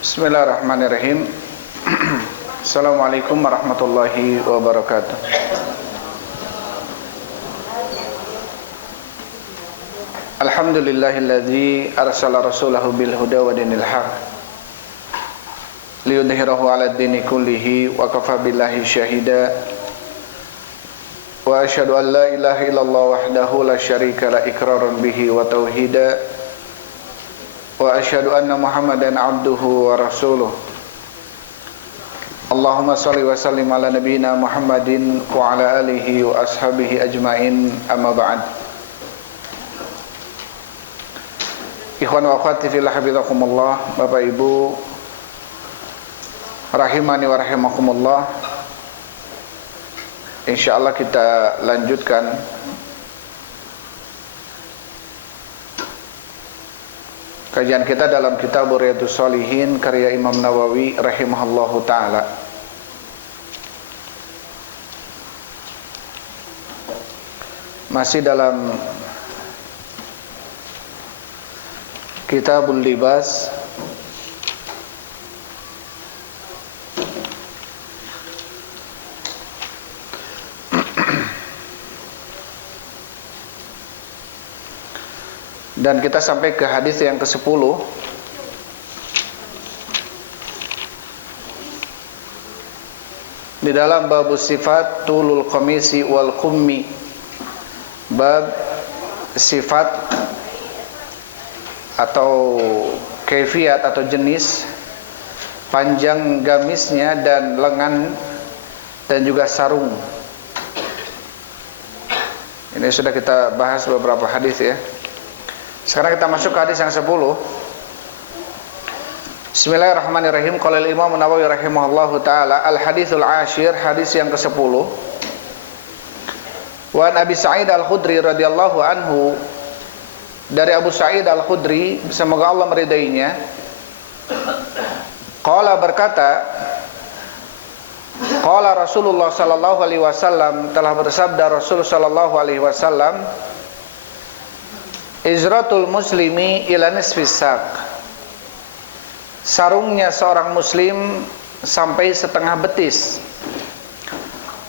Bismillahirrahmanirrahim. Assalamualaikum warahmatullahi wabarakatuh. Alhamdulillahilladzi arsala rasulahu bil huda wa dinil haq liyudhhirahu 'ala ad-dini kullihi wa kafa billahi syahida. Wa asyhadu an la ilaha illallah wahdahu la syarika la iqraran bihi wa tauhida. Wa asyhadu anna Muhammadan abduhu wa rasuluh. Allahumma shalli wa sallim ala nabiyyina Muhammadin wa ala alihi wa ashabihi ajmain, amma ba'd. Ikhwan wa akhwati fillah, hafizakumullah, Bapak Ibu rahimani wa rahimakumullah. Insyaallah kita lanjutkan kajian kita dalam kitab Riyadhus Shalihin karya Imam Nawawi rahimahullahu taala. Masih dalam Kitabul Libas, dan kita sampai ke hadis yang ke-10. Di dalam bab sifat tulul qamisi wal qummi, bab sifat atau kaifiat atau jenis panjang gamisnya dan lengan dan juga sarung. Ini sudah kita bahas beberapa hadis ya. Sekarang kita masuk ke hadis yang 10. Bismillahirrahmanirrahim. Qala al-Imam Nawawi rahimahullahu taala, al-haditsul ashir, hadis yang ke-10. Wa an Abi Sa'id Al-Khudri radhiyallahu anhu, dari Abu Sa'id Al-Khudri, semoga Allah meridainya. Qala, berkata, qala Rasulullah sallallahu alaihi wasallam, telah bersabda Rasul sallallahu alaihi wasallam, izratul muslimi ila nisfis saq, sarungnya seorang muslim sampai setengah betis.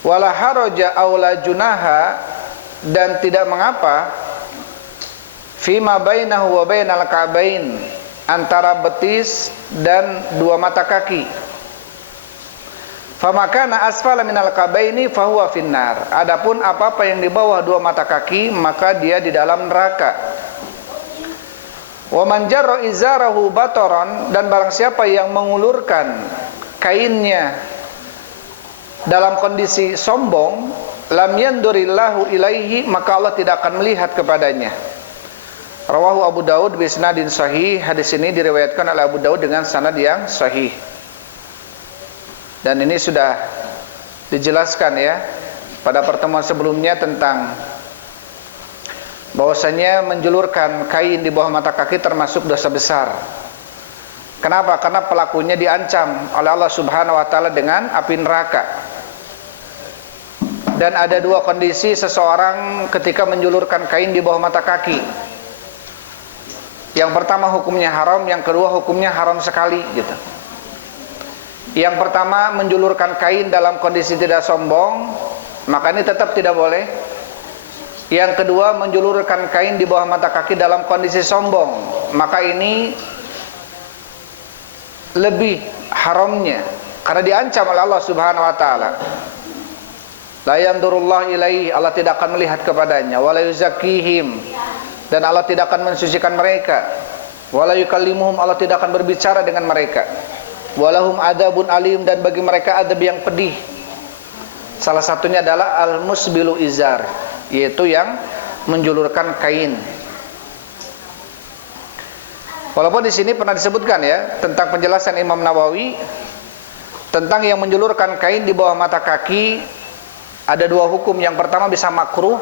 Wala haraja aula junaha, dan tidak mengapa fima bainahu wa bainal ka'bain, antara betis dan dua mata kaki. Famakana asfala minal ka'baini fahuwa finnar, adapun apa-apa yang di bawah dua mata kaki maka dia di dalam neraka. Wa man jarra izarahu bataran, dan barang siapa yang mengulurkan kainnya dalam kondisi sombong, lam yandurillahu ilaihi, maka Allah tidak akan melihat kepadanya. Rawahu Abu Daud bi isnadin sahih. Hadis ini diriwayatkan oleh Abu Daud dengan sanad yang sahih. Dan ini sudah dijelaskan ya pada pertemuan sebelumnya tentang bahwasanya menjulurkan kain di bawah mata kaki termasuk dosa besar. Kenapa? Karena pelakunya diancam oleh Allah Subhanahu wa taala dengan api neraka. Dan ada dua kondisi seseorang ketika menjulurkan kain di bawah mata kaki. Yang pertama hukumnya haram, yang kedua hukumnya haram sekali gitu. Yang pertama menjulurkan kain dalam kondisi tidak sombong, maka ini tetap tidak boleh. Yang kedua menjulurkan kain di bawah mata kaki dalam kondisi sombong, maka ini lebih haramnya karena diancam oleh Allah Subhanahu wa taala. La yandurullah ilaihi, Allah tidak akan melihat kepadanya. Wala yuzakkihim, dan Allah tidak akan mensucikan mereka. Wala yukallimuhum, Allah tidak akan berbicara dengan mereka. Walahum adzabun alim, dan bagi mereka adab yang pedih. Salah satunya adalah al-musbilu izar, yaitu yang menjulurkan kain. Walaupun di sini pernah disebutkan ya tentang penjelasan Imam Nawawi tentang yang menjulurkan kain di bawah mata kaki, ada dua hukum. Yang pertama bisa makruh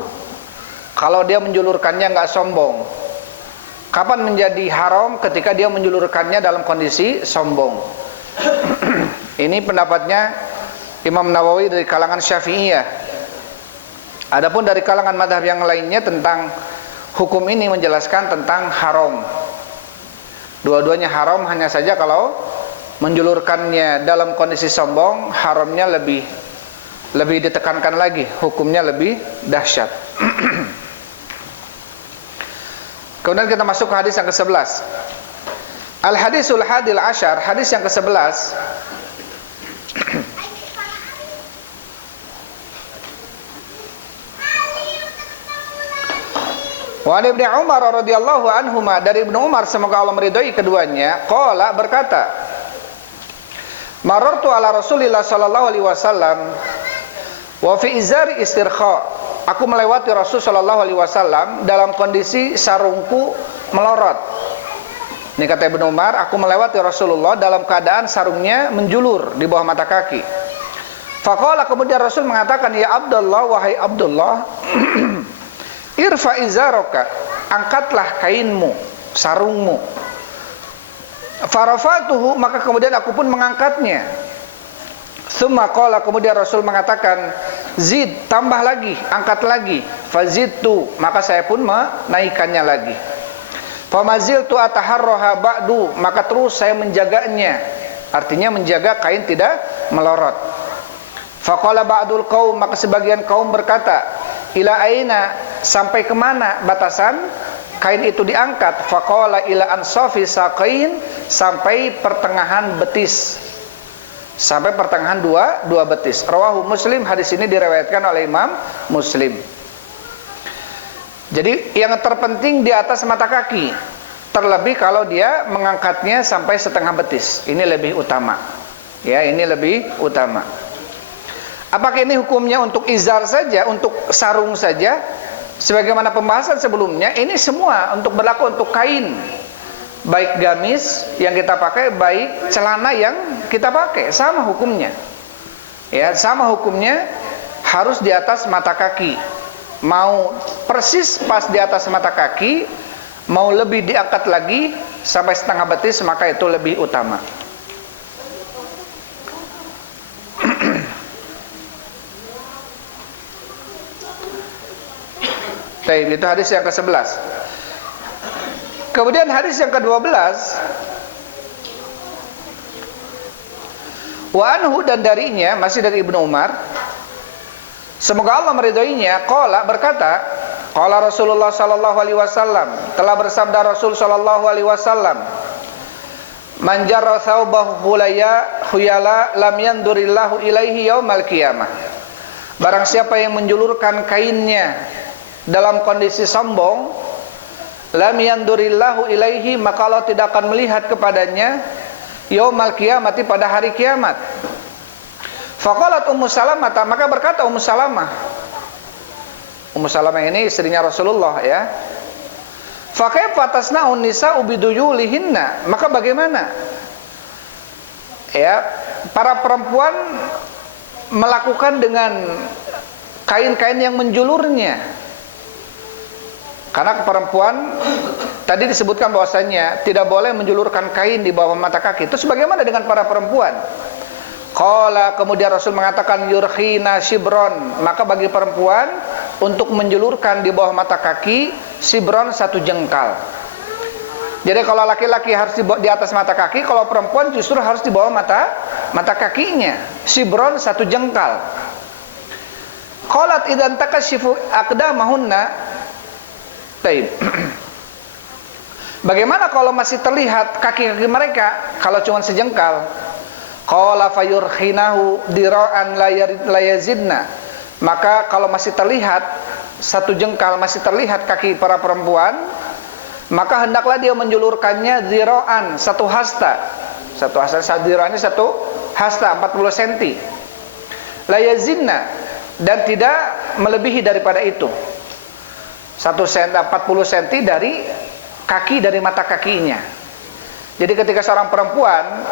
kalau dia menjulurkannya nggak sombong. Kapan menjadi haram? Ketika dia menjulurkannya dalam kondisi sombong. Ini pendapatnya Imam Nawawi dari kalangan Syafi'iyah. Adapun dari kalangan madhab yang lainnya tentang hukum ini menjelaskan tentang haram. Dua-duanya haram, hanya saja kalau menjulurkannya dalam kondisi sombong, haramnya lebih ditekankan lagi, hukumnya lebih dahsyat. Kemudian kita masuk ke hadis yang ke-11. Al-hadisul hadil asyar, hadis yang ke-11. Wa Ibnu Umar radhiyallahu anhuma, dari Ibnu Umar semoga Allah meridhai keduanya, qala berkata, marartu ala Rasulillah sallallahu alaihi wasallam wa fi izari istirkha. Aku melewati Rasul sallallahu alaihi wasallam dalam kondisi sarungku melorot. Ini kata Ibnu Umar, aku melewati Rasulullah dalam keadaan sarungnya menjulur di bawah mata kaki. Faqala, kemudian Rasul mengatakan, ya Abdullah, wahai Abdullah, irfa izaraka, angkatlah kainmu, sarungmu. Farafatuhu, maka kemudian aku pun mengangkatnya. Tsumma qala, kemudian Rasul mengatakan, zid, tambah lagi, angkat lagi. Fazidtu, maka saya pun menaikkannya lagi. Famaziltu ataharraha ba'du, maka terus saya menjaganya, artinya menjaga kain tidak melorot. Faqala ba'dul qaum, maka sebagian kaum berkata, ila aina, sampai kemana batasan kain itu diangkat? Faqala ila ansafi saqain, sampai pertengahan betis, sampai pertengahan dua betis. Rawahu Muslim, hadis ini diriwayatkan oleh Imam Muslim. Jadi yang terpenting di atas mata kaki, terlebih kalau dia mengangkatnya sampai setengah betis, ini lebih utama. Ya, ini lebih utama. Apakah ini hukumnya untuk izar saja, untuk sarung saja? Sebagaimana pembahasan sebelumnya, ini semua untuk berlaku untuk kain, baik gamis yang kita pakai, baik celana yang kita pakai, sama hukumnya. Ya, sama hukumnya, harus di atas mata kaki. Mau persis pas di atas mata kaki, mau lebih diangkat lagi sampai setengah betis, maka itu lebih utama. Baik, itu hadis yang ke-11. Kemudian hadis yang ke-12, wa anhu, dan darinya, masih dari Ibnu Umar, semoga Allah meridhoinya, qala, berkata, qala Rasulullah sallallahu alaihi wasallam, telah bersabda Rasul sallallahu alaihi wasallam, man jarra thawbahu khuyala lam yandurillahu ilaihi yaumal qiyamah. Barang siapa yang menjulurkan kainnya dalam kondisi sombong, lam yandurillahu ilaihi, maka Allah tidak akan melihat kepadanya yaumal qiyamati, pada hari kiamat. Faqalat Ummu Salamah, maka berkata Ummu Salamah. Ummu Salamah ini istrinya Rasulullah, ya. Fa kaifa tasna'un nisa'u biduyulihinna, maka bagaimana, ya, para perempuan melakukan dengan kain-kain yang menjulurnya? Karena perempuan tadi disebutkan bahwasanya tidak boleh menjulurkan kain di bawah mata kaki. Itu bagaimana dengan para perempuan? Qala, kemudian Rasul mengatakan, yurkhina shibron, maka bagi perempuan untuk menjulurkan di bawah mata kaki shibron, 1 jengkal. Jadi kalau laki-laki harus di atas mata kaki, kalau perempuan justru harus di bawah mata kakinya, shibron, 1 jengkal. Qalat idan takashifu aqdamahunna. Baik. Bagaimana kalau masih terlihat kaki-kaki mereka, kalau cuma sejengkal? Qala fayurkhinahu dira'an la yazidna, maka kalau masih terlihat 1 jengkal, masih terlihat kaki para perempuan, maka hendaklah dia menjulurkannya dira'an, 1 hasta. 1 hasta, dira'an ini 1 hasta, 40 cm. La yazidna, dan tidak melebihi daripada itu. 1 cm, 40 cm dari kaki, dari mata kakinya. Jadi ketika seorang perempuan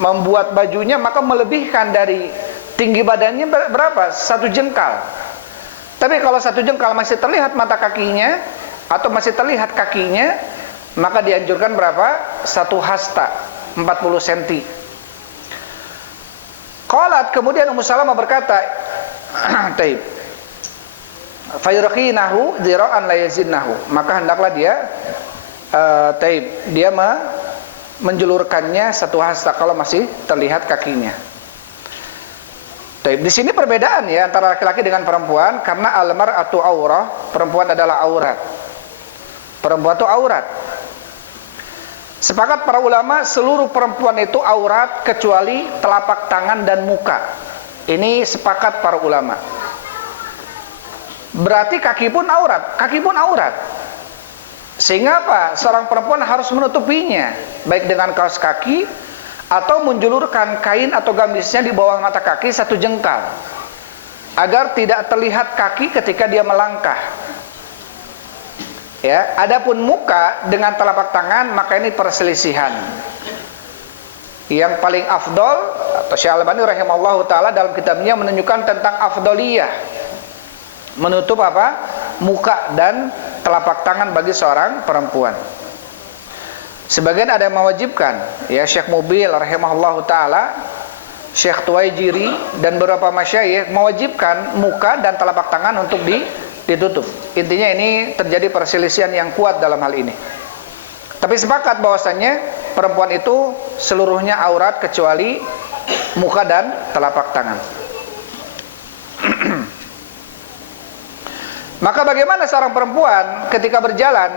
membuat bajunya, maka melebihkan dari tinggi badannya berapa? 1 jengkal. Tapi kalau 1 jengkal masih terlihat mata kakinya atau masih terlihat kakinya, maka dianjurkan berapa? 1 hasta, 40 cm. Qalat, kemudian Ummu Salamah berkata, taib, fayurkhinahu dira'an la yazidnahu, maka hendaklah dia taib, dia menjulurkannya satu hasta kalau masih terlihat kakinya. Di sini perbedaan ya antara laki-laki dengan perempuan, karena al-mar'atu aurah, perempuan adalah aurat. Perempuan itu aurat. Sepakat para ulama seluruh perempuan itu aurat kecuali telapak tangan dan muka. Ini sepakat para ulama. Berarti kaki pun aurat, kaki pun aurat. Sehingga apa? Seorang perempuan harus menutupinya, baik dengan kaos kaki atau menjulurkan kain atau gamisnya di bawah mata kaki 1 jengkal, agar tidak terlihat kaki ketika dia melangkah. Ya, adapun muka dengan telapak tangan, maka ini perselisihan. Yang paling afdol, atau Syekh Al-Albani rahimahullahu taala dalam kitabnya menunjukkan tentang afdoliyah, menutup apa? Muka dan telapak tangan bagi seorang perempuan. Sebagian ada yang mewajibkan, ya Syekh Mubil rahimahullahu taala, Syekh Tuwaijiri dan beberapa masyayikh mewajibkan muka dan telapak tangan untuk ditutup. Intinya ini terjadi perselisihan yang kuat dalam hal ini. Tapi sepakat bahwasannya perempuan itu seluruhnya aurat kecuali muka dan telapak tangan. Maka bagaimana seorang perempuan ketika berjalan,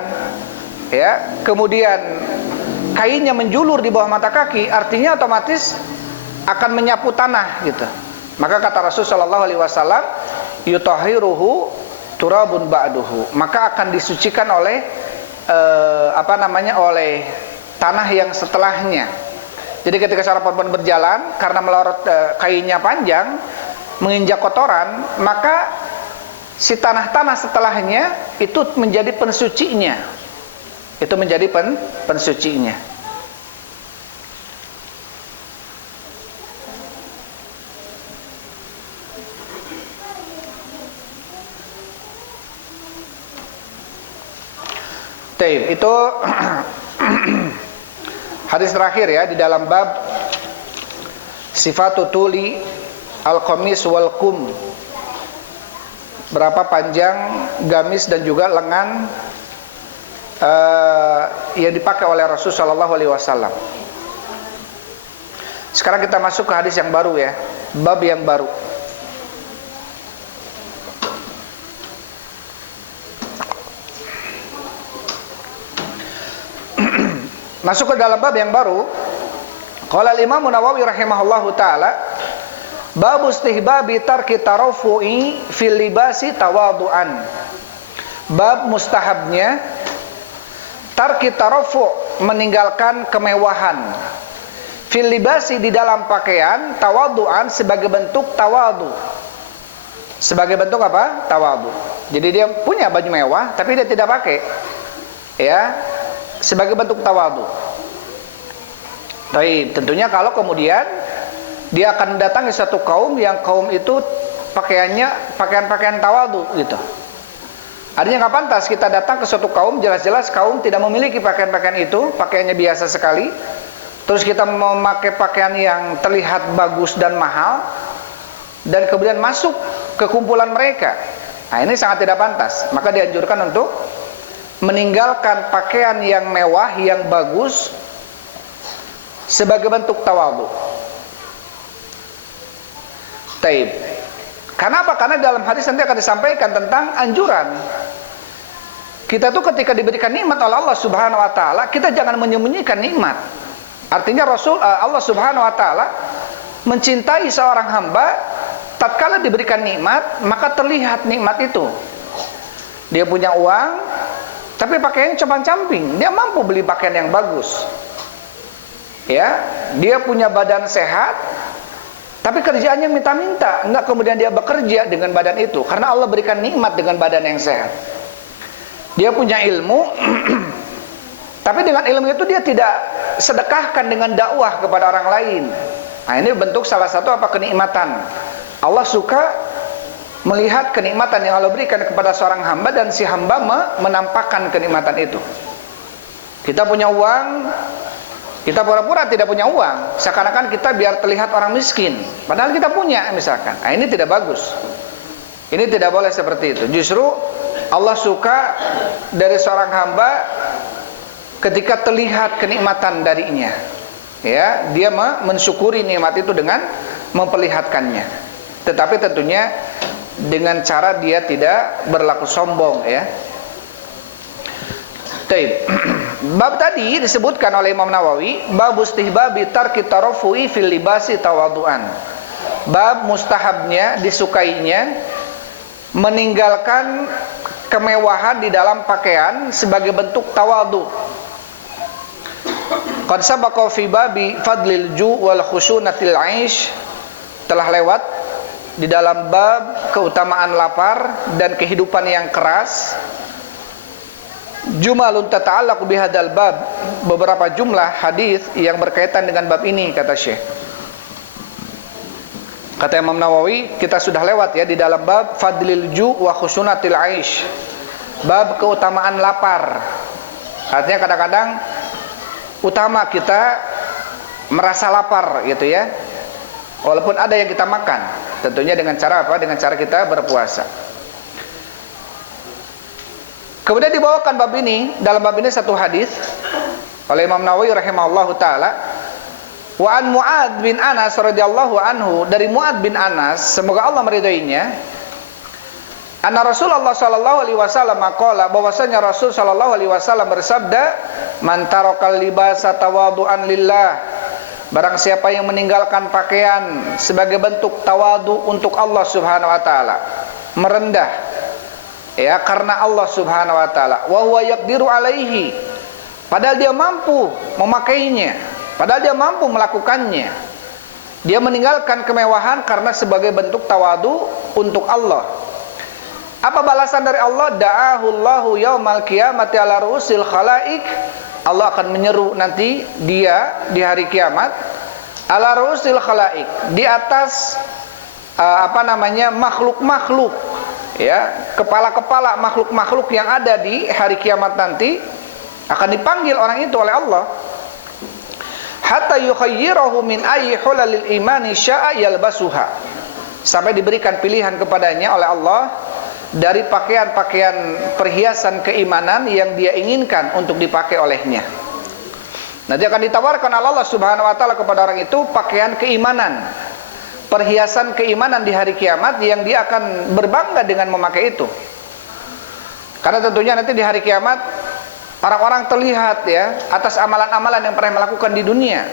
ya, kemudian kainnya menjulur di bawah mata kaki, artinya otomatis akan menyapu tanah gitu. Maka kata Rasul sallallahu alaihi wasallam, yutahhiruhu turabun ba'duhu, maka akan disucikan oleh oleh tanah yang setelahnya. Jadi ketika seorang perempuan berjalan karena melorot kainnya panjang menginjak kotoran, maka si tanah-tanah setelahnya itu menjadi pensucinya. Itu menjadi pensucinya. Taib, itu hadis terakhir ya di dalam bab sifatu tuli al-qamis wal kum. Berapa panjang gamis dan juga lengan yang dipakai oleh Rasul sallallahu alaihi wasallam. Sekarang kita masuk ke hadis yang baru ya, bab yang baru. Masuk ke dalam bab yang baru. Qala al-Imam Nawawi rahimahullahu taala, bab istihbabi tarki tarafu'i fil libasi tawadu'an. Bab mustahabnya tarki tarafu', meninggalkan kemewahan, fil libasi, di dalam pakaian, tawadu'an, sebagai bentuk tawadu. Sebagai bentuk apa? Tawadu. Jadi dia punya baju mewah tapi dia tidak pakai. Ya, sebagai bentuk tawadu. Baik, tentunya kalau kemudian dia akan datangi satu kaum yang kaum itu pakaiannya pakaian-pakaian tawadu gitu. Artinya nggak pantas kita datang ke suatu kaum, jelas-jelas kaum tidak memiliki pakaian-pakaian itu, pakaiannya biasa sekali. Terus kita memakai pakaian yang terlihat bagus dan mahal, dan kemudian masuk ke kumpulan mereka. Nah, ini sangat tidak pantas. Maka dianjurkan untuk meninggalkan pakaian yang mewah, yang bagus, sebagai bentuk tawadhu. Taib. Kenapa? Karena dalam hadis nanti akan disampaikan tentang anjuran. Kita tuh ketika diberikan nikmat oleh Allah Subhanahu wa taala, kita jangan menyembunyikan nikmat. Artinya Allah Subhanahu wa taala mencintai seorang hamba tatkala diberikan nikmat, maka terlihat nikmat itu. Dia punya uang, tapi pakaiannya compang-camping, dia mampu beli pakaian yang bagus. Ya, dia punya badan sehat, tapi kerjaannya minta-minta, enggak kemudian dia bekerja dengan badan itu, karena Allah berikan nikmat dengan badan yang sehat. Dia punya ilmu, tapi dengan ilmu itu dia tidak sedekahkan dengan dakwah kepada orang lain. Nah, ini bentuk salah satu apa? Kenikmatan. Allah suka melihat kenikmatan yang Allah berikan kepada seorang hamba, dan si hamba menampakkan kenikmatan itu. Kita punya uang, kita pura-pura tidak punya uang, seakan-akan kita biar terlihat orang miskin, padahal kita punya misalkan. Nah, ini tidak bagus. Ini tidak boleh seperti itu. Justru Allah suka dari seorang hamba ketika terlihat kenikmatan darinya, ya, dia mensyukuri nikmat itu dengan memperlihatkannya. Tetapi tentunya dengan cara dia tidak berlaku sombong, ya. Taib. Bab tadi disebutkan oleh Imam Nawawi, bab istihbabi tarki tarafu'i fil libasi tawadu'an. Bab mustahabnya, disukainya meninggalkan kemewahan di dalam pakaian sebagai bentuk tawadu. Qad sabaqa fi babi fadlil ju' wal khusyunatil 'aish, telah lewat di dalam bab keutamaan lapar dan kehidupan yang keras. Jumalun tata'allaqu bihadzal bab, beberapa jumlah hadis yang berkaitan dengan bab ini, kata Syekh. Kata Imam Nawawi, kita sudah lewat ya di dalam bab fadlil ju' wa khusyunatil 'aish, bab keutamaan lapar. Artinya kadang-kadang utama kita merasa lapar gitu ya, walaupun ada yang kita makan, tentunya dengan cara apa? Dengan cara kita berpuasa. Kemudian dibawakan bab ini, dalam bab ini satu hadis oleh Imam Nawawi rahimahullahu taala, wa an Mu'ad bin Anas radhiyallahu anhu, dari Mu'ad bin Anas, semoga Allah meridainya, anna Rasulullah sallallahu alaihi wasallam qala, bahwasanya Rasul sallallahu alaihi wasallam bersabda, man tarakal libasa tawadu'an lillah, barang siapa yang meninggalkan pakaian sebagai bentuk tawadu untuk Allah Subhanahu wa taala, merendah, ya, karena Allah Subhanahu wa taala, wa huwa yaqdiru alaihi, padahal dia mampu memakainya, padahal dia mampu melakukannya, dia meninggalkan kemewahan karena sebagai bentuk tawadu untuk Allah. Apa balasan dari Allah? Da'ahu Allahu yaumal qiyamati ala ru'usil khalaik, Allah akan menyeru nanti dia di hari kiamat ala ru'usil khalaik, di atas makhluk-makhluk, ya, kepala-kepala makhluk-makhluk yang ada di hari kiamat nanti akan dipanggil orang itu oleh Allah. Hatta yukhayyirahu min ayyi hulalil imani sya'a yalbasuha, sampai diberikan pilihan kepadanya oleh Allah dari pakaian-pakaian perhiasan keimanan yang dia inginkan untuk dipakai olehnya. Nanti akan ditawarkan oleh Allah Subhanahu wa taala kepada orang itu pakaian keimanan, perhiasan keimanan di hari kiamat yang dia akan berbangga dengan memakai itu. Karena tentunya nanti di hari kiamat orang-orang terlihat ya atas amalan-amalan yang pernah melakukan di dunia.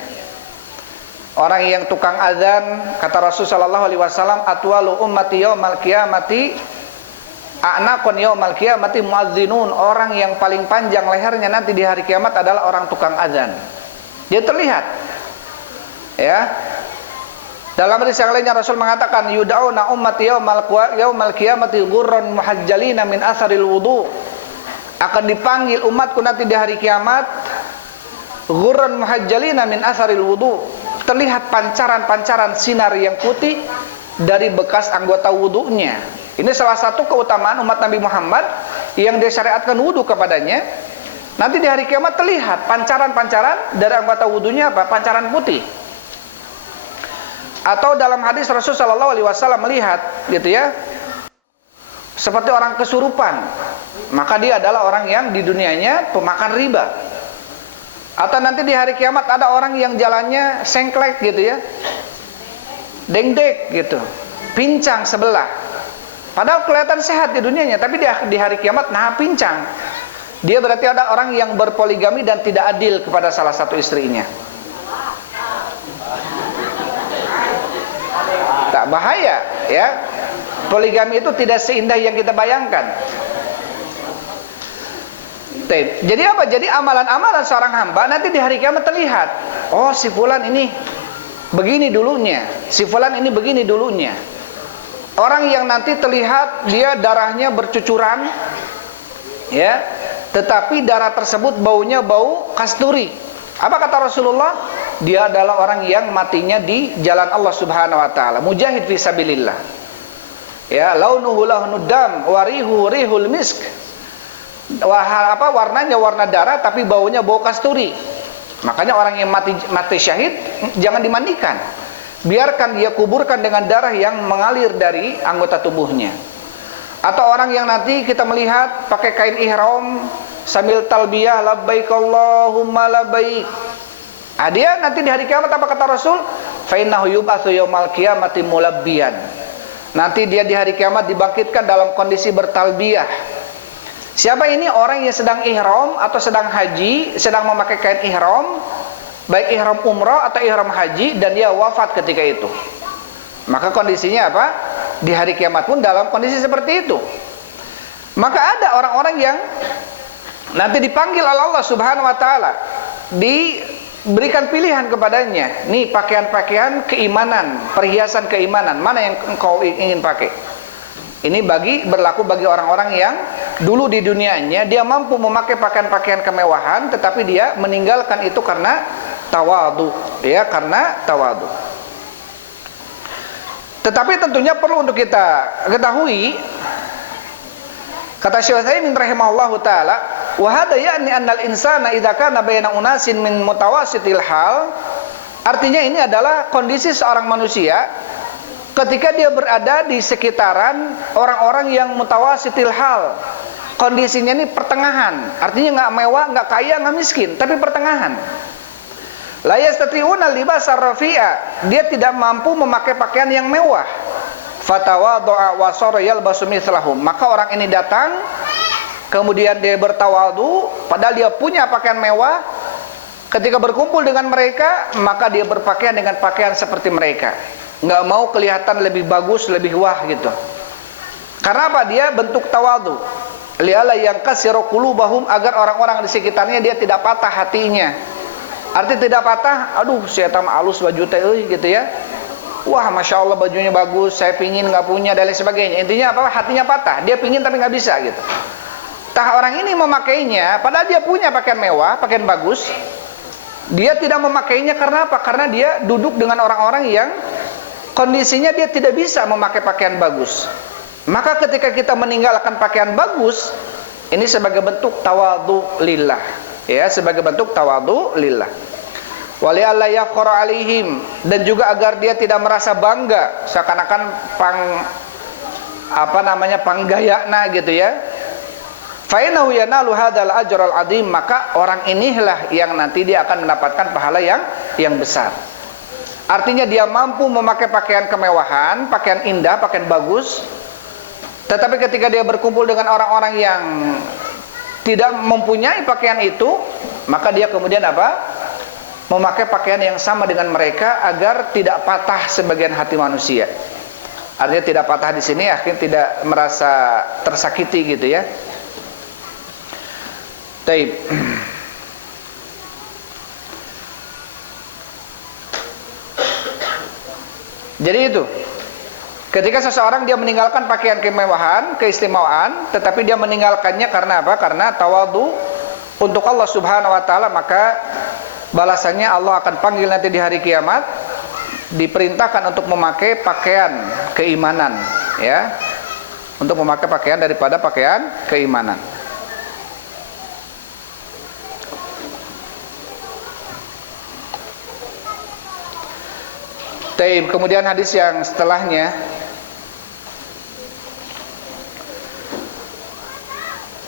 Orang yang tukang azan, kata Rasul sallallahu alaihi wasallam, atwalu ummati yaumal qiyamati a'naqun yaumal qiyamati muazzinun, orang yang paling panjang lehernya nanti di hari kiamat adalah orang tukang azan. Dia terlihat, ya. Dalam hadis yang lainnya Rasul mengatakan, yud'auna ummati yaumal qiyamati ghurran muhajjalina min atharil wudu, akan dipanggil umatku nanti di hari kiamat ghurran muhajjalina min atharil wudu, terlihat pancaran-pancaran sinar yang putih dari bekas anggota wudunya. Ini salah satu keutamaan umat Nabi Muhammad yang disyariatkan wudu kepadanya. Nanti di hari kiamat terlihat pancaran-pancaran dari anggota wudunya apa? Pancaran putih. Atau dalam hadis Rasul sallallahu alaihi wasallam melihat gitu ya, seperti orang kesurupan, maka dia adalah orang yang di dunianya pemakan riba. Atau nanti di hari kiamat ada orang yang jalannya sengklek gitu ya, dengdek gitu, pincang sebelah. Padahal kelihatan sehat di dunianya, tapi di hari kiamat nah pincang. Dia berarti ada orang yang berpoligami dan tidak adil kepada salah satu istrinya. Tak bahaya ya. Poligami itu tidak seindah yang kita bayangkan. Jadi apa? Jadi amalan-amalan seorang hamba nanti di hari kiamat terlihat. Oh, si fulan ini begini dulunya, si fulan ini begini dulunya. Orang yang nanti terlihat dia darahnya bercucuran, ya, tetapi darah tersebut baunya bau kasturi. Apa kata Rasulullah? Dia adalah orang yang matinya di jalan Allah Subhanahu wa taala, mujahid fi sabilillah. Ya, launuhu launud dam, warihu rihul misk. Warnanya warna darah tapi baunya bau kasturi. Makanya orang yang mati syahid jangan dimandikan. Biarkan dia kuburkan dengan darah yang mengalir dari anggota tubuhnya. Atau orang yang nanti kita melihat pakai kain ihram sambil talbiyah labbaik Allahumma labbaik. Dia nanti di hari kiamat apa kata Rasul? Fa innahu yub'atsu yaumal qiyamati mulabbiyan. Nanti dia di hari kiamat dibangkitkan dalam kondisi bertalbiyah. Siapa ini? Orang yang sedang ihram atau sedang haji, sedang memakai kain ihram, baik ihram umrah atau ihram haji, dan dia wafat ketika itu. Maka kondisinya apa? Di hari kiamat pun dalam kondisi seperti itu. Maka ada orang-orang yang nanti dipanggil oleh Allah Subhanahu wa taala, diberikan pilihan kepadanya, nih pakaian-pakaian keimanan, perhiasan keimanan, mana yang engkau ingin pakai? Ini berlaku bagi orang-orang yang dulu di dunianya dia mampu memakai pakaian-pakaian kemewahan, tetapi dia meninggalkan itu karena tawadu, ya, karena tawadu. Tetapi tentunya perlu untuk kita ketahui, kata Syekh Utsaimin rahimahullahu taala, wa hadza ya'ni annal insana idza kana baina unasin min mutawassitil hal. Artinya ini adalah kondisi seorang manusia ketika dia berada di sekitaran orang-orang yang mutawassitil hal. Kondisinya ini pertengahan, artinya enggak mewah, enggak kaya, enggak miskin, tapi pertengahan. La yastati'una libasar rafi'a, dia tidak mampu memakai pakaian yang mewah. Fatawadhu'a wa sara yalbasu mithlahum. Maka orang ini datang, kemudian dia bertawadu, padahal dia punya pakaian mewah. Ketika berkumpul dengan mereka, maka dia berpakaian dengan pakaian seperti mereka. Enggak mau kelihatan lebih bagus, lebih wah gitu. Karena apa? Dia bentuk tawadu. Li'alla yang kasiru qulubahum, agar orang-orang di sekitarnya dia tidak patah hatinya. Arti tidak patah, aduh saya tam alus baju teh gitu ya. Wah, masya Allah bajunya bagus, saya pingin nggak punya dan lain sebagainya. Intinya apa? Hatinya patah, dia pingin tapi nggak bisa gitu. Tah orang ini memakainya, padahal dia punya pakaian mewah, pakaian bagus. Dia tidak memakainya karena apa? Karena dia duduk dengan orang-orang yang kondisinya dia tidak bisa memakai pakaian bagus. Maka ketika kita meninggalkan pakaian bagus, ini sebagai bentuk tawadhu lillah, ya, sebagai bentuk tawadhu lillah. Wali alla yafkhara alaihim, dan juga agar dia tidak merasa bangga, seakan-akan panggayana gitu ya. Fa innahu yanalu hadzal ajral azim, maka orang inilah yang nanti dia akan mendapatkan pahala yang besar. Artinya dia mampu memakai pakaian kemewahan, pakaian indah, pakaian bagus. Tetapi ketika dia berkumpul dengan orang-orang yang tidak mempunyai pakaian itu, maka dia kemudian apa? Memakai pakaian yang sama dengan mereka agar tidak patah sebagian hati manusia. Artinya tidak patah di sini, akhirnya tidak merasa tersakiti gitu ya. Taib. Jadi itu, ketika seseorang dia meninggalkan pakaian kemewahan, keistimewaan, tetapi dia meninggalkannya karena apa? Karena tawadhu untuk Allah Subhanahu wa taala, maka balasannya Allah akan panggil nanti di hari kiamat, diperintahkan untuk memakai pakaian keimanan, ya, untuk memakai pakaian daripada pakaian keimanan. Taib. Kemudian hadis yang setelahnya,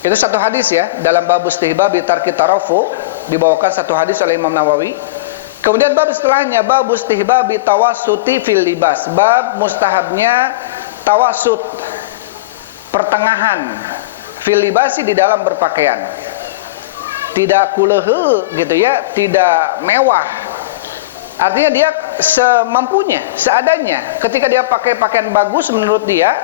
itu satu hadis ya, dalam bab istihbab tarki tarafu, dibawakan satu hadis oleh Imam Nawawi. Kemudian bab setelahnya, bab istihbab tawassuti fil libas, bab mustahabnya tawassut, pertengahan, fil libasi, di dalam berpakaian. Tidak kulehe gitu ya, tidak mewah. Artinya dia semampunya, seadanya. Ketika dia pakai pakaian bagus menurut dia,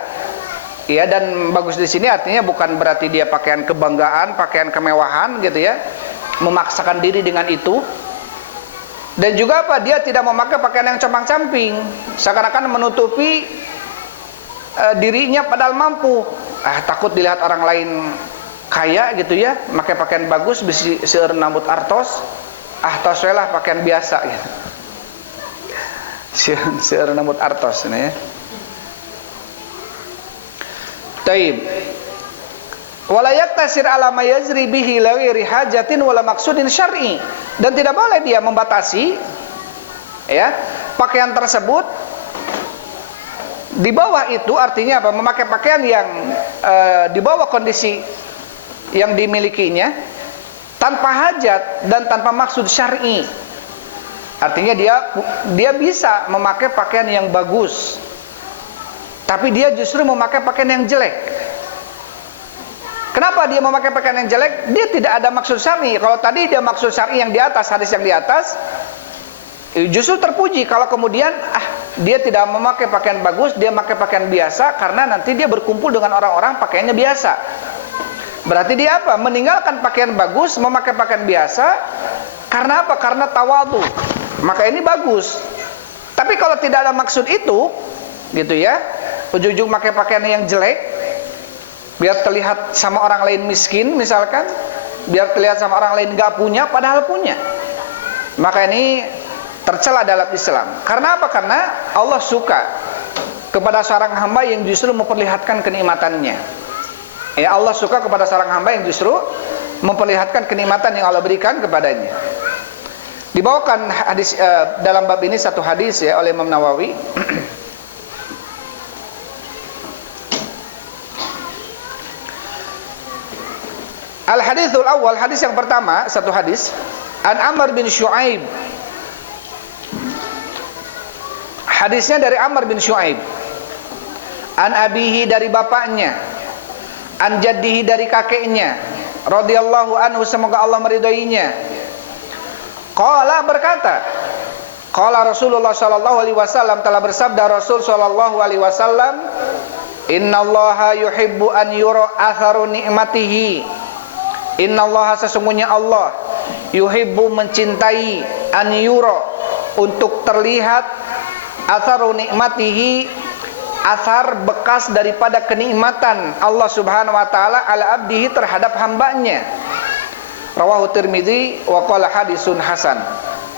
ya, dan bagus di sini artinya bukan berarti dia pakaian kebanggaan, pakaian kemewahan gitu ya, memaksakan diri dengan itu. Dan juga apa? Dia tidak memakai pakaian yang compang-camping, seakan-akan menutupi dirinya padahal mampu. Takut dilihat orang lain kaya gitu ya, pakai pakaian bagus, bisi seueur rambut artos, tos we lah pakaian biasa gitu. Seueur rambut artos ini ya. Taib. Wala yaktasir ala ma yazri bihi lawiri hajatin wala maksudin syar'i, dan tidak boleh dia membatasi ya pakaian tersebut di bawah itu, artinya apa? Memakai pakaian yang di bawah kondisi yang dimilikinya tanpa hajat dan tanpa maksud syar'i. Artinya dia bisa memakai pakaian yang bagus, tapi dia justru memakai pakaian yang jelek. Kenapa dia memakai pakaian yang jelek? Dia tidak ada maksud syar'i. Kalau tadi dia maksud syar'i yang di atas, hadis yang di atas, justru terpuji. Kalau kemudian dia tidak memakai pakaian bagus, dia memakai pakaian biasa, karena nanti dia berkumpul dengan orang-orang pakaiannya biasa. Berarti dia apa? Meninggalkan pakaian bagus, memakai pakaian biasa. Karena apa? Karena tawadhu. Maka ini bagus. Tapi kalau tidak ada maksud itu, gitu ya, ujung-ujung pakai pakaian yang jelek, biar terlihat sama orang lain miskin misalkan, biar terlihat sama orang lain gak punya padahal punya, maka ini tercela dalam Islam. Karena apa? Karena Allah suka kepada seorang hamba yang justru memperlihatkan kenikmatannya. Ya, Allah suka kepada seorang hamba yang justru memperlihatkan kenikmatan yang Allah berikan kepadanya. Dibawakan hadis dalam bab ini satu hadis ya oleh Imam Nawawi. Al-hadithul awal, hadis yang pertama, satu hadis an Amr bin Shu'aib. Hadisnya dari Amr bin Shu'aib. An abihi, dari bapaknya. An jaddihi, dari kakeknya. Radhiyallahu anhu, semoga Allah meridhoinya. Qala, berkata, qala Rasulullah sallallahu alaihi wasallam, telah bersabda Rasul sallallahu alaihi wasallam, innallaha yuhibbu an yura atharu ni'matihi. Innallaha, sesungguhnya Allah, yuhibbu, mencintai, an yura, untuk terlihat, atharu nikmatihi, athar, bekas daripada kenikmatan Allah subhanahu wa ta'ala ala abdihi, terhadap hambanya. Rawahu Tirmidzi wa qala hadisun hasan.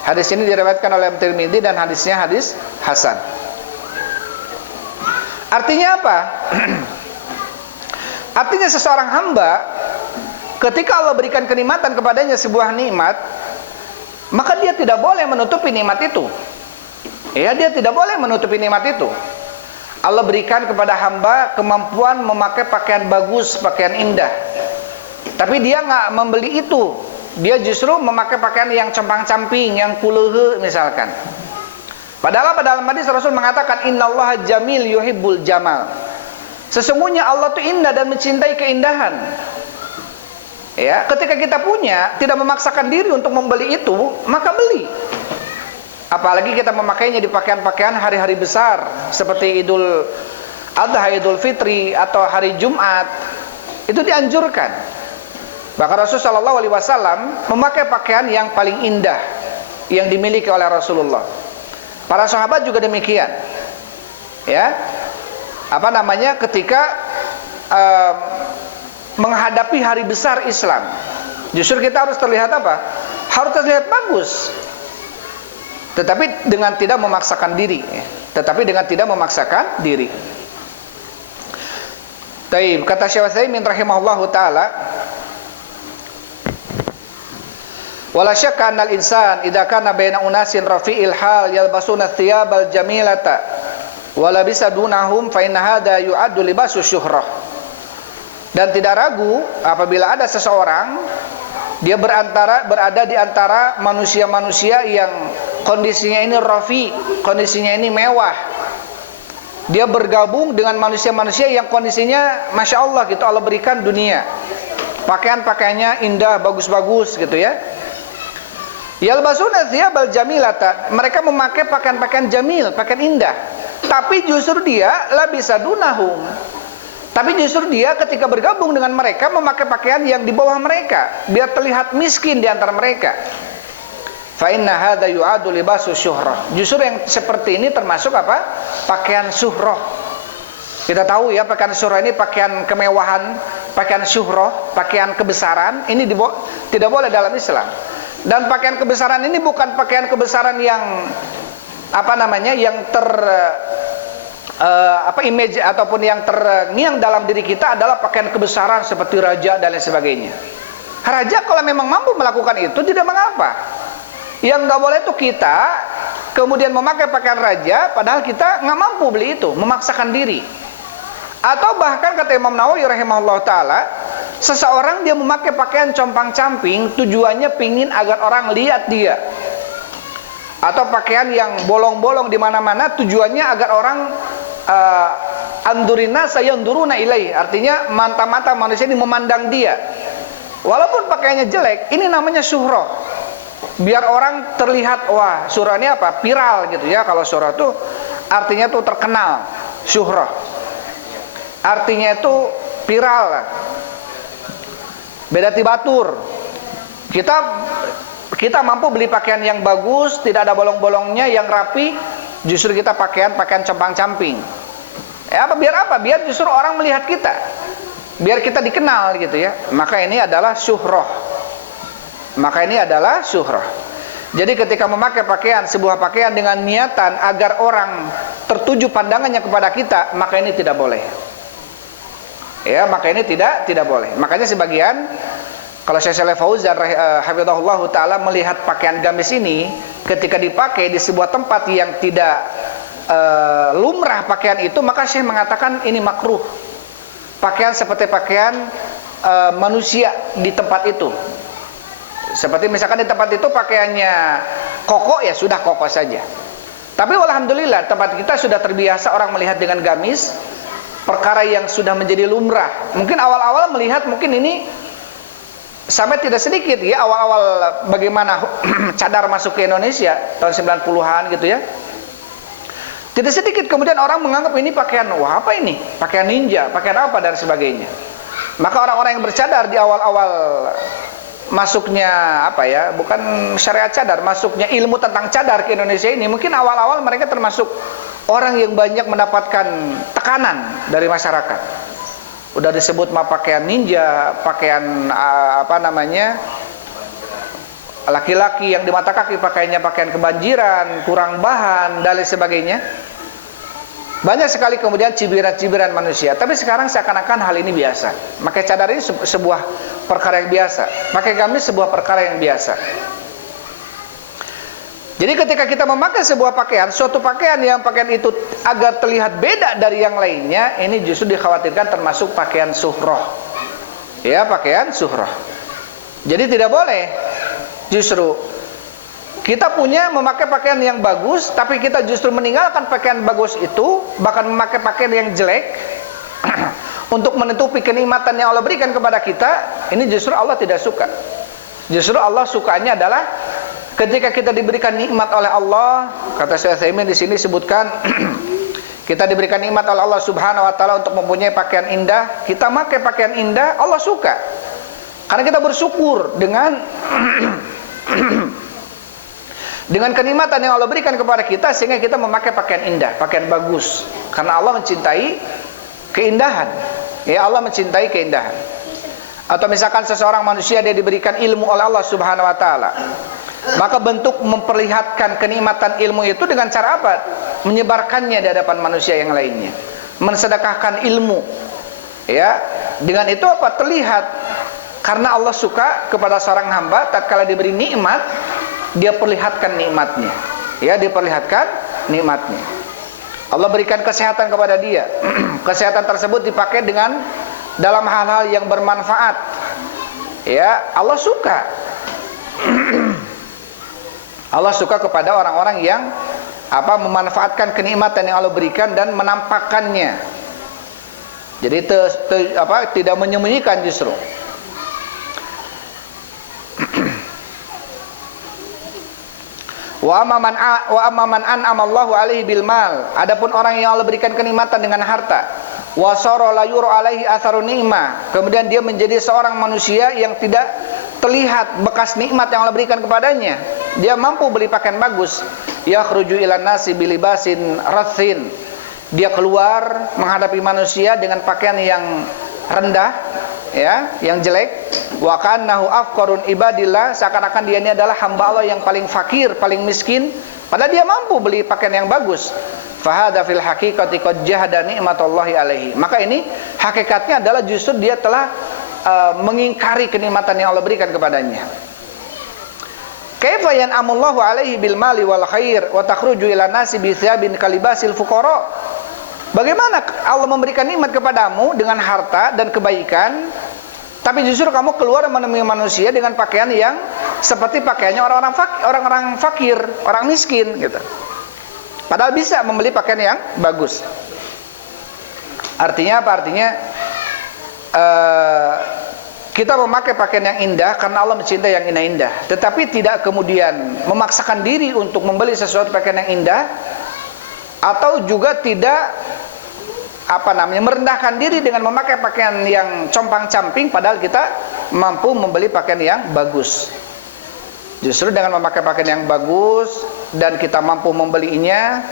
Hadis ini diriwayatkan oleh Tirmidzi dan hadisnya hadis hasan. Artinya apa? Artinya seseorang hamba, ketika Allah berikan kenikmatan kepadanya, sebuah nikmat, maka dia tidak boleh menutupi nikmat itu. Ya, dia tidak boleh menutupi nikmat itu. Allah berikan kepada hamba kemampuan memakai pakaian bagus, pakaian indah. Tapi dia nggak membeli itu. Dia justru memakai pakaian yang compang-camping, yang kuleuhe misalkan. Padahal apa? Dalam hadis Rasul mengatakan innallaha jamil yuhibbul jamal. Sesungguhnya Allah itu indah dan mencintai keindahan. Ya, ketika kita punya, tidak memaksakan diri untuk membeli itu, maka beli. Apalagi kita memakainya di pakaian-pakaian hari-hari besar seperti Idul Adha, Idul Fitri, atau hari Jumat. Itu dianjurkan. Bahkan Rasul sallallahu alaihi wasallam memakai pakaian yang paling indah yang dimiliki oleh Rasulullah. Para sahabat juga demikian. Ya. Apa namanya? Ketika menghadapi hari besar Islam, justru kita harus terlihat apa? Harus terlihat bagus. Tetapi dengan tidak memaksakan diri. Taib, kata Syekh Utsaimin rahimahullahu taala, wala syakka annal insan idza kana baina unasin rafi'il hal yalbasuna thiyabal jamilata wala bisa dunahum fa inna hadza yu'addu libasu syuhrah. Dan tidak ragu apabila ada seseorang dia berada di antara manusia-manusia yang kondisinya ini rafi, kondisinya ini mewah. Dia bergabung dengan manusia-manusia yang kondisinya Masya Allah gitu, Allah berikan dunia, pakaian-pakaiannya indah, bagus-bagus gitu ya. Yalbasuna thiyabal jamilata, mereka memakai pakaian-pakaian jamil, pakaian indah. Tapi justru dia la bisa dunahum. Tapi justru dia ketika bergabung dengan mereka memakai pakaian yang di bawah mereka, biar terlihat miskin di antara mereka. Fa inna hadza yu'adu libasu syuhrah. Justru yang seperti ini termasuk apa? Pakaian syuhrah. Kita tahu ya, pakaian syuhrah ini pakaian kemewahan, pakaian syuhrah, pakaian kebesaran. Ini tidak boleh dalam Islam. Dan pakaian kebesaran ini bukan pakaian kebesaran yang apa namanya, yang image ataupun yang terngiang dalam diri kita adalah pakaian kebesaran seperti raja dan lain sebagainya. Raja kalau memang mampu melakukan itu tidak mengapa. Yang nggak boleh itu kita kemudian memakai pakaian raja padahal kita nggak mampu beli itu, memaksakan diri. Atau bahkan kata Imam Nawawi rahimahullah taala, Seseorang dia memakai pakaian compang-camping, tujuannya pingin agar orang lihat dia. Atau pakaian yang bolong-bolong di mana-mana, tujuannya agar orang andurina sayanduruna ilaih. Artinya mata-mata manusia ini memandang dia. Walaupun pakaiannya jelek, ini namanya syuhrah. Biar orang terlihat, wah, syuhrah ini apa? Viral gitu ya. Kalau syuhrah itu artinya tuh terkenal, syuhrah. Artinya itu viral lah. Beda tibatur. Kita mampu beli pakaian yang bagus, tidak ada bolong-bolongnya, yang rapi, justru kita pakaian compang-camping. Biar apa? Biar justru orang melihat kita. Biar kita dikenal gitu ya. Maka ini adalah syuhrah. Jadi ketika memakai sebuah pakaian dengan niatan agar orang tertuju pandangannya kepada kita, maka ini tidak boleh. Maka ini tidak boleh. Makanya sebagian, kalau Syekh Shalih Fauzan hafizahullah taala melihat pakaian gamis ini ketika dipakai di sebuah tempat yang tidak lumrah pakaian itu, maka Syekh mengatakan ini makruh. Pakaian seperti pakaian manusia di tempat itu. Seperti misalkan di tempat itu pakaiannya koko, ya sudah koko saja. Tapi alhamdulillah tempat kita sudah terbiasa orang melihat dengan gamis, perkara yang sudah menjadi lumrah. Mungkin awal-awal melihat mungkin ini sampai tidak sedikit ya, awal-awal bagaimana cadar masuk ke Indonesia tahun 90-an gitu ya. Tidak sedikit kemudian orang menganggap ini pakaian, wah apa ini? Pakaian ninja, pakaian apa dan sebagainya. Maka orang-orang yang bercadar di awal-awal masuknya bukan syariat cadar, masuknya ilmu tentang cadar ke Indonesia ini, mungkin awal-awal mereka termasuk orang yang banyak mendapatkan tekanan dari masyarakat. Udah disebut pakaian ninja, pakaian laki-laki yang di mata kaki pakaiannya pakaian kebanjiran, kurang bahan dan lain sebagainya. Banyak sekali kemudian cibiran-cibiran manusia. Tapi sekarang seakan-akan hal ini biasa. Pakai cadar ini sebuah perkara yang biasa. Pakai gamis sebuah perkara yang biasa. Jadi ketika kita memakai sebuah pakaian, suatu pakaian yang pakaian itu agar terlihat beda dari yang lainnya, ini justru dikhawatirkan termasuk pakaian syuhrah. Ya, pakaian syuhrah. Jadi tidak boleh. Justru kita punya memakai pakaian yang bagus, tapi kita justru meninggalkan pakaian bagus itu, bahkan memakai pakaian yang jelek untuk menutupi kenikmatan yang Allah berikan kepada kita. Ini justru Allah tidak suka. Justru Allah sukanya adalah ketika kita diberikan nikmat oleh Allah, kata Syekh Utsaimin di sini sebutkan, kita diberikan nikmat oleh Allah Subhanahu wa taala untuk mempunyai pakaian indah, kita pakai pakaian indah, Allah suka. Karena kita bersyukur dengan dengan kenikmatan yang Allah berikan kepada kita, sehingga kita memakai pakaian indah, pakaian bagus. Karena Allah mencintai keindahan. Ya, Allah mencintai keindahan. Atau misalkan seseorang manusia dia diberikan ilmu oleh Allah Subhanahu wa taala, maka bentuk memperlihatkan kenikmatan ilmu itu dengan cara apa? Menyebarkannya di hadapan manusia yang lainnya, mensedekahkan ilmu. Ya, dengan itu apa? Terlihat karena Allah suka kepada seorang hamba tatkala diberi nikmat, dia perlihatkan nikmatnya. Ya, diperlihatkan nikmatnya. Allah berikan kesehatan kepada dia. Kesehatan tersebut dipakai dengan dalam hal-hal yang bermanfaat. Ya, Allah suka. Allah suka kepada orang-orang yang memanfaatkan kenikmatan yang Allah berikan dan menampakkannya. Jadi tidak menyembunyikan justru. Wa amman an'ama Allahu alaihi bil mal. Adapun orang yang Allah berikan kenikmatan dengan harta, wa sara la yura alaihi atharun ni'mah. Kemudian dia menjadi seorang manusia yang tidak terlihat bekas nikmat yang Allah berikan kepadanya. Dia mampu beli pakaian bagus. Yakhruju ilan nasi bilibasin rathin. Dia keluar menghadapi manusia dengan pakaian yang rendah, ya, yang jelek. Wa kannahu afqarun ibadillah, seakan-akan dia ini adalah hamba Allah yang paling fakir, paling miskin, padahal dia mampu beli pakaian yang bagus. Fahadha fil haqiqati qad jahada ni'matallahi alaihi. Maka ini hakikatnya adalah justru dia telah mengingkari kenikmatan yang Allah berikan kepadanya. Kaifa yan'amullahu alaihi bil mali wal khair wa takhruju ila nasi bi thiyabin kalibasil fuqara. Bagaimana Allah memberikan nikmat kepadamu dengan harta dan kebaikan, Tapi justru kamu keluar menemui manusia dengan pakaian yang seperti pakaiannya orang-orang fakir, orang miskin gitu. Padahal bisa membeli pakaian yang bagus. Artinya apa? Artinya kita memakai pakaian yang indah karena Allah mencintai yang indah-indah. Tetapi tidak kemudian memaksakan diri untuk membeli sesuatu pakaian yang indah, atau juga tidak merendahkan diri dengan memakai pakaian yang compang-camping padahal kita mampu membeli pakaian yang bagus. Justru dengan memakai pakaian yang bagus dan kita mampu membelinya,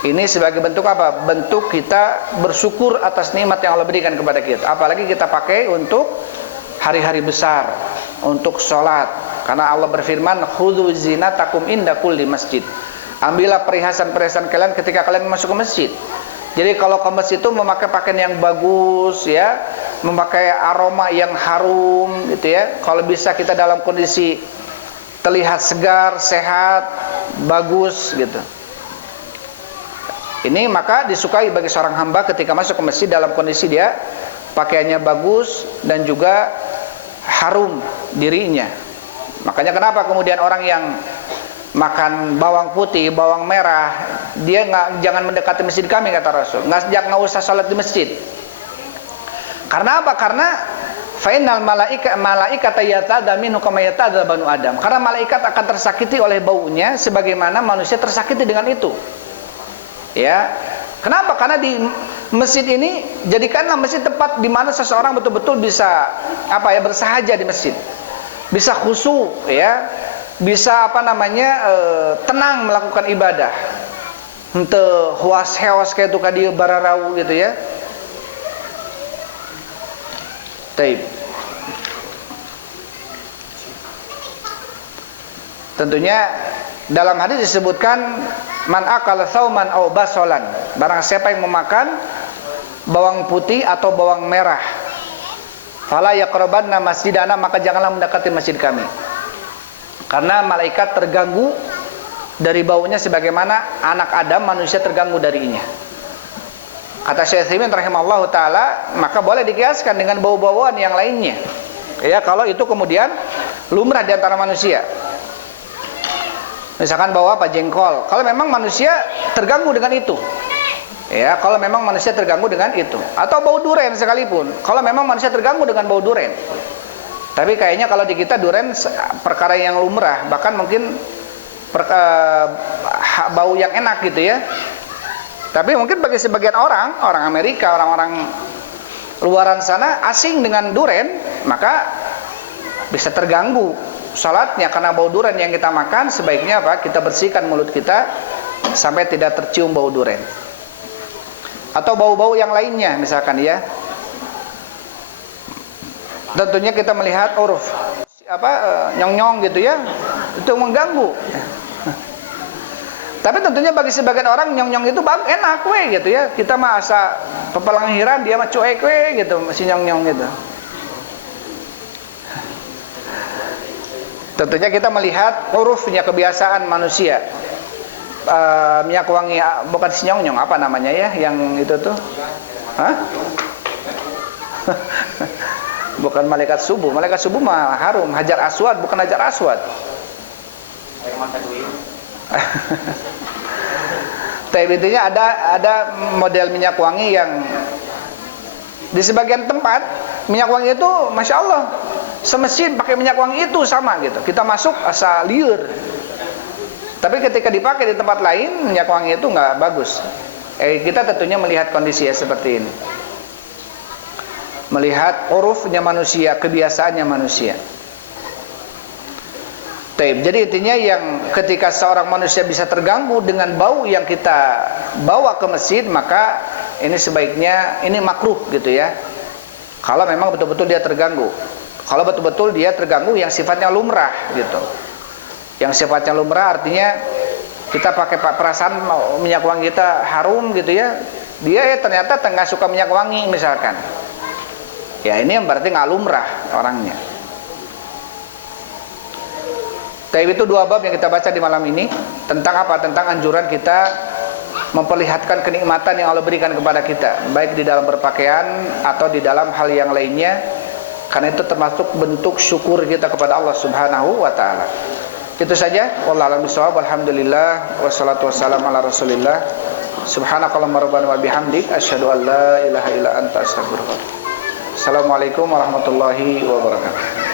ini sebagai bentuk apa? Bentuk kita bersyukur atas nikmat yang Allah berikan kepada kita. Apalagi kita pakai untuk hari-hari besar, untuk sholat. Karena Allah berfirman, khudzu zinatakum inda kulli masjid. Ambillah perhiasan-perhiasan kalian ketika kalian masuk ke masjid. Jadi kalau ke masjid itu memakai pakaian yang bagus ya, memakai aroma yang harum gitu ya. Kalau bisa kita dalam kondisi terlihat segar, sehat, bagus gitu. Ini maka disukai bagi seorang hamba ketika masuk ke masjid dalam kondisi dia pakaiannya bagus dan juga harum dirinya. Makanya kenapa kemudian orang yang makan bawang putih, bawang merah, dia jangan mendekati masjid kami, kata Rasul. Nggak usah sholat di masjid. Karena apa? Karena fainal malaikata yatada minhu kama yatada banu Adam. Karena malaikat akan tersakiti oleh baunya sebagaimana manusia tersakiti dengan itu. Ya. Kenapa? Karena di masjid ini jadikanlah masjid tempat di mana seseorang betul-betul bisa bersahaja di masjid. Bisa khusyuk ya. Bisa tenang melakukan ibadah. Henteu huas-hewas kayak itu kadieu bararau gitu ya. Taib. Tentunya dalam hadis disebutkan man akala sauman aw basolan. Barang siapa yang memakan bawang putih atau bawang merah, fala yaqrabanna masjidana, maka janganlah mendekati masjid kami. Karena malaikat terganggu dari baunya sebagaimana anak Adam manusia terganggu darinya. Kata Syekh Utsaimin rahimahullahu taala, maka boleh dikiaskan dengan bau-bauan yang lainnya. Ya, kalau itu kemudian lumrah di antara manusia. Misalkan bau jengkol. Kalau memang manusia terganggu dengan itu. Ya, kalau memang manusia terganggu dengan itu. Atau bau duren sekalipun. Kalau memang manusia terganggu dengan bau duren. Tapi kayaknya kalau di kita duren perkara yang lumrah, bahkan mungkin bau yang enak gitu ya. Tapi mungkin bagi sebagian orang Amerika, orang-orang luaran sana asing dengan duren, maka bisa terganggu salatnya karena bau duren yang kita makan. Sebaiknya kita bersihkan mulut kita sampai tidak tercium bau duren. Atau bau-bau yang lainnya misalkan ya. Tentunya kita melihat uruf nyong-nyong gitu ya, itu mengganggu. Tapi tentunya bagi sebagian orang nyong-nyong itu enak gitu ya. Kita mah asa pepelangiran, dia mah cuek gitu, si nyong-nyong gitu. Tentunya kita melihat urufnya, kebiasaan manusia. Minyak wangi, bukan si nyong-nyong, apa namanya ya yang itu tuh? Hah? Bukan malaikat subuh. Malaikat subuh mah harum, hajar aswad, bukan hajar aswad. Air mata duit. Tapi intinya ada model minyak wangi yang di sebagian tempat minyak wangi itu masya Allah semesin pakai minyak wangi itu sama gitu. Kita masuk asa liur. Tapi ketika dipakai di tempat lain minyak wangi itu nggak bagus. Kita tentunya melihat kondisinya seperti ini. Melihat urufnya manusia, kebiasaannya manusia. Jadi intinya yang ketika seorang manusia bisa terganggu dengan bau yang kita bawa ke masjid, maka ini sebaiknya ini makruh gitu ya. Kalau memang betul-betul dia terganggu. Kalau betul-betul dia terganggu yang sifatnya lumrah gitu. Yang sifatnya lumrah artinya kita pakai perasaan minyak wangi kita harum gitu ya. Dia ternyata nggak suka minyak wangi misalkan. Ya ini berarti nggak lumrah orangnya. Tapi itu dua bab yang kita baca di malam ini. Tentang apa? Tentang anjuran kita memperlihatkan kenikmatan yang Allah berikan kepada kita, baik di dalam berpakaian atau di dalam hal yang lainnya. Karena itu termasuk bentuk syukur kita kepada Allah Subhanahu wa taala. Itu saja, wallahu a'lam bishawab. Alhamdulillah wassalatu wassalamu ala Rasulillah. Subhanakallahumma rabbana wa bihamdik asyhadu an la ilaha illa anta astaghfiruka. Assalamualaikum warahmatullahi wabarakatuh.